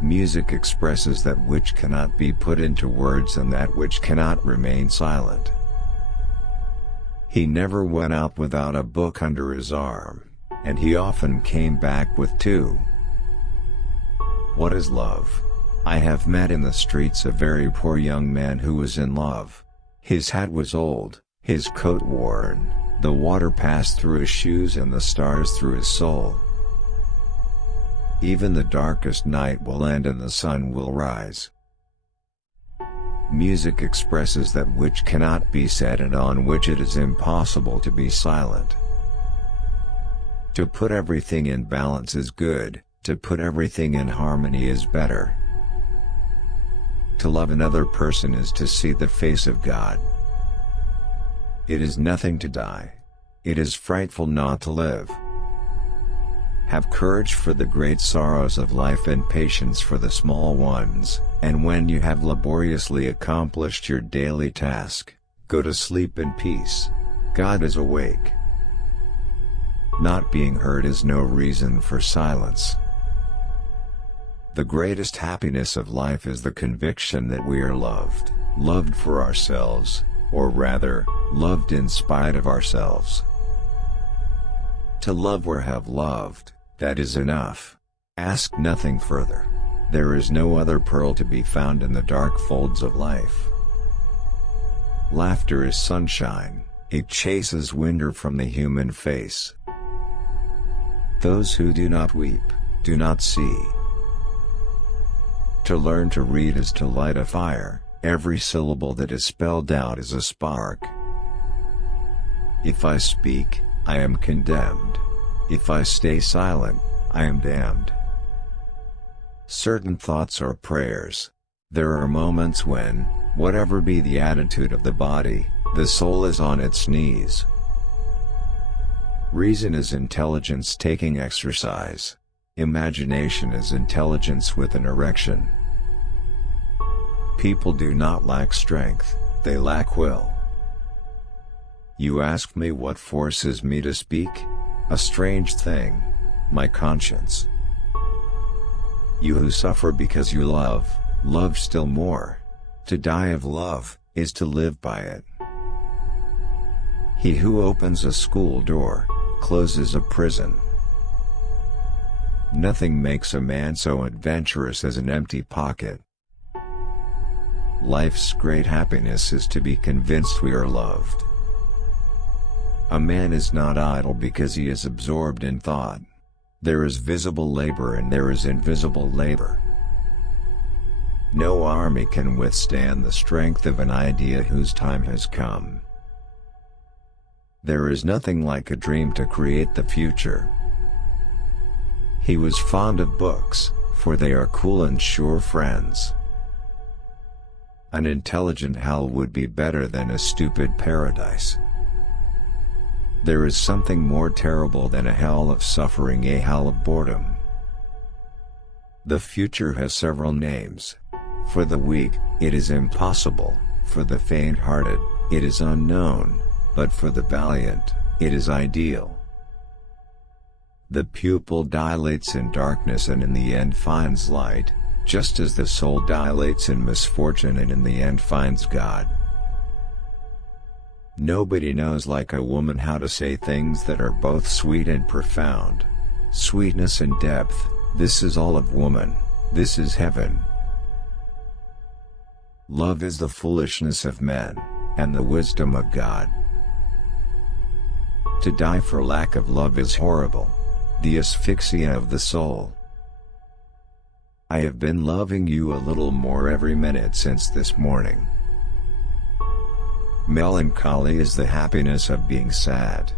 Music expresses that which cannot be put into words and that which cannot remain silent. He never went out without a book under his arm, and he often came back with two. What is love? I have met in the streets a very poor young man who was in love. His hat was old, his coat worn, the water passed through his shoes and the stars through his soul. Even the darkest night will end and the sun will rise. Music expresses that which cannot be said and on which it is impossible to be silent. To put everything in balance is good, to put everything in harmony is better. To love another person is to see the face of God. It is nothing to die. It is frightful not to live. Have courage for the great sorrows of life and patience for the small ones, and when you have laboriously accomplished your daily task, go to sleep in peace. God is awake. Not being heard is no reason for silence. The greatest happiness of life is the conviction that we are loved, loved for ourselves, or rather, loved in spite of ourselves. To love or have loved, that is enough. Ask nothing further. There is no other pearl to be found in the dark folds of life. Laughter is sunshine, it chases winter from the human face. Those who do not weep, do not see. To learn to read is to light a fire, every syllable that is spelled out is a spark. If I speak, I am condemned. If I stay silent, I am damned. Certain thoughts are prayers. There are moments when, whatever be the attitude of the body, the soul is on its knees. Reason is intelligence taking exercise. Imagination is intelligence with an erection. People do not lack strength, they lack will. You ask me what forces me to speak? A strange thing, my conscience. You who suffer because you love, love still more. To die of love, is to live by it. He who opens a school door, closes a prison. Nothing makes a man so adventurous as an empty pocket. Life's great happiness is to be convinced we are loved. A man is not idle because he is absorbed in thought. There is visible labor and there is invisible labor. No army can withstand the strength of an idea whose time has come. There is nothing like a dream to create the future. He was fond of books, for they are cool and sure friends. An intelligent hell would be better than a stupid paradise. There is something more terrible than a hell of suffering, a hell of boredom. The future has several names. For the weak, it is impossible, for the faint-hearted, it is unknown, but for the valiant, it is ideal. The pupil dilates in darkness and in the end finds light, just as the soul dilates in misfortune and in the end finds God. Nobody knows like a woman how to say things that are both sweet and profound. Sweetness and depth, this is all of woman, this is heaven. Love is the foolishness of men, and the wisdom of God. To die for lack of love is horrible. The asphyxia of the soul. I have been loving you a little more every minute since this morning. Melancholy is the happiness of being sad.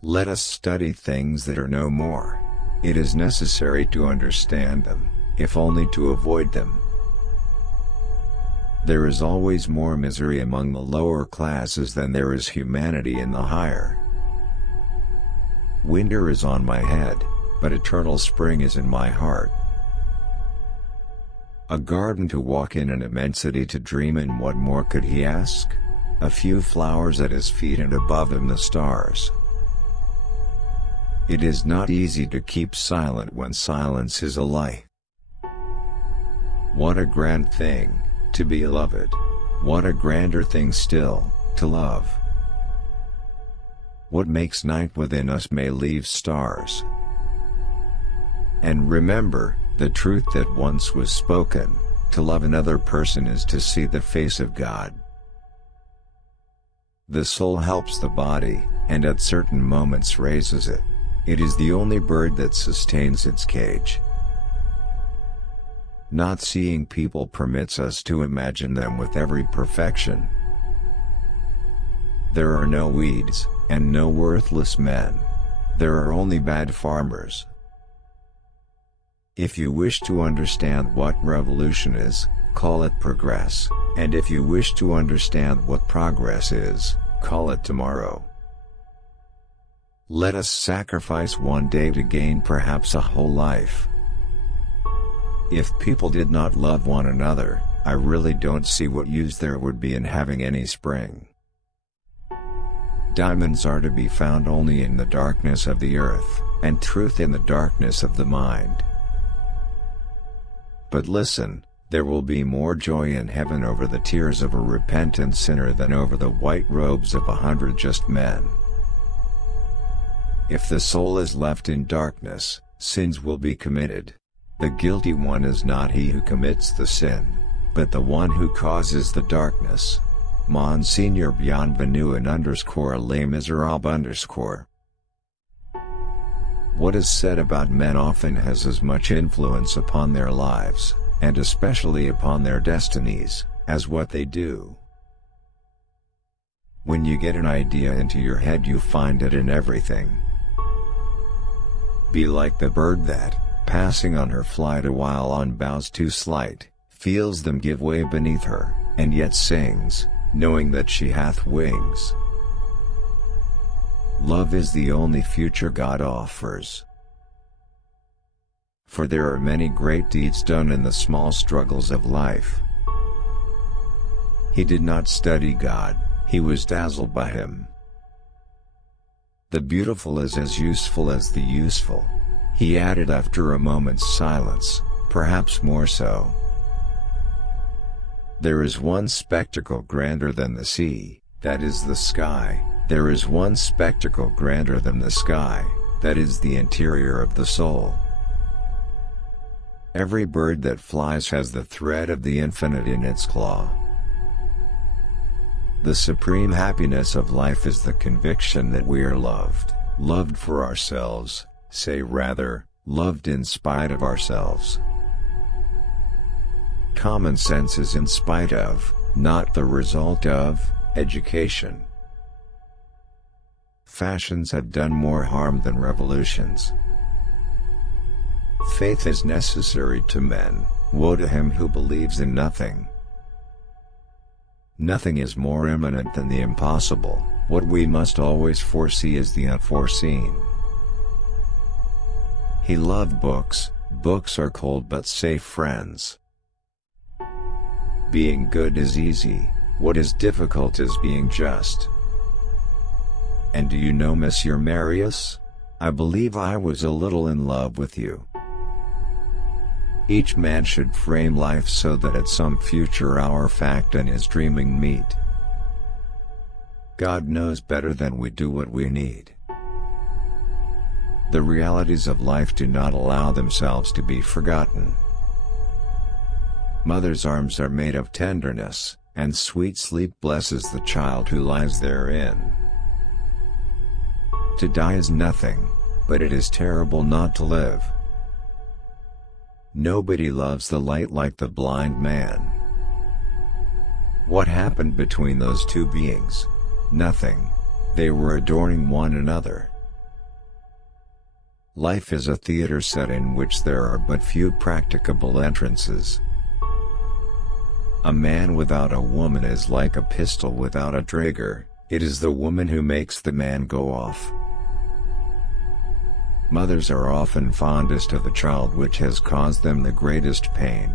Let us study things that are no more. It is necessary to understand them, if only to avoid them. There is always more misery among the lower classes than there is humanity in the higher. Winter is on my head, but eternal spring is in my heart. A garden to walk in, an immensity to dream in, what more could he ask? A few flowers at his feet and above him the stars. It is not easy to keep silent when silence is a lie. What a grand thing, to be loved. What a grander thing still, to love. What makes night within us may leave stars. And remember, the truth that once was spoken, to love another person is to see the face of God. The soul helps the body, and at certain moments raises it. It is the only bird that sustains its cage. Not seeing people permits us to imagine them with every perfection. There are no weeds, and no worthless men. There are only bad farmers. If you wish to understand what revolution is, call it progress, and if you wish to understand what progress is, call it tomorrow. Let us sacrifice one day to gain perhaps a whole life. If people did not love one another, I really don't see what use there would be in having any spring. Diamonds are to be found only in the darkness of the earth, and truth in the darkness of the mind. But listen, there will be more joy in heaven over the tears of a repentant sinner than over the white robes of 100 just men. If the soul is left in darkness, sins will be committed. The guilty one is not he who commits the sin, but the one who causes the darkness. Monsignor Bienvenu and _Les Miserables_. What is said about men often has as much influence upon their lives, and especially upon their destinies, as what they do. When you get an idea into your head, you find it in everything. Be like the bird that, passing on her flight a while on boughs too slight, feels them give way beneath her, and yet sings, knowing that she hath wings. Love is the only future God offers. For there are many great deeds done in the small struggles of life. He did not study God, he was dazzled by him. The beautiful is as useful as the useful, he added after a moment's silence, perhaps more so. There is one spectacle grander than the sea, that is the sky. There is one spectacle grander than the sky, that is the interior of the soul. Every bird that flies has the thread of the infinite in its claw. The supreme happiness of life is the conviction that we are loved, loved for ourselves, say rather, loved in spite of ourselves. Common sense is in spite of, not the result of, education. Fashions have done more harm than revolutions. Faith is necessary to men, woe to him who believes in nothing. Nothing is more imminent than the impossible, what we must always foresee is the unforeseen. He loved books, books are cold but safe friends. Being good is easy, what is difficult is being just. And do you know Monsieur Marius? I believe I was a little in love with you. Each man should frame life so that at some future hour fact and his dreaming meet. God knows better than we do what we need. The realities of life do not allow themselves to be forgotten. Mother's arms are made of tenderness, and sweet sleep blesses the child who lies therein. To die is nothing, but it is terrible not to live. Nobody loves the light like the blind man. What happened between those two beings? Nothing. They were adoring one another. Life is a theater set in which there are but few practicable entrances. A man without a woman is like a pistol without a trigger, it is the woman who makes the man go off. Mothers are often fondest of the child which has caused them the greatest pain.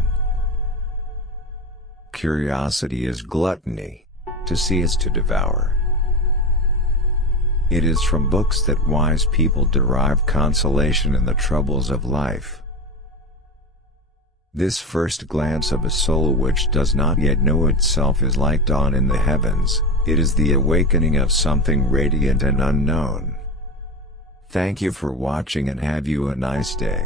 Curiosity is gluttony. To see is to devour. It is from books that wise people derive consolation in the troubles of life. This first glance of a soul which does not yet know itself is like dawn in the heavens. It is the awakening of something radiant and unknown. Thank you for watching and have you a nice day.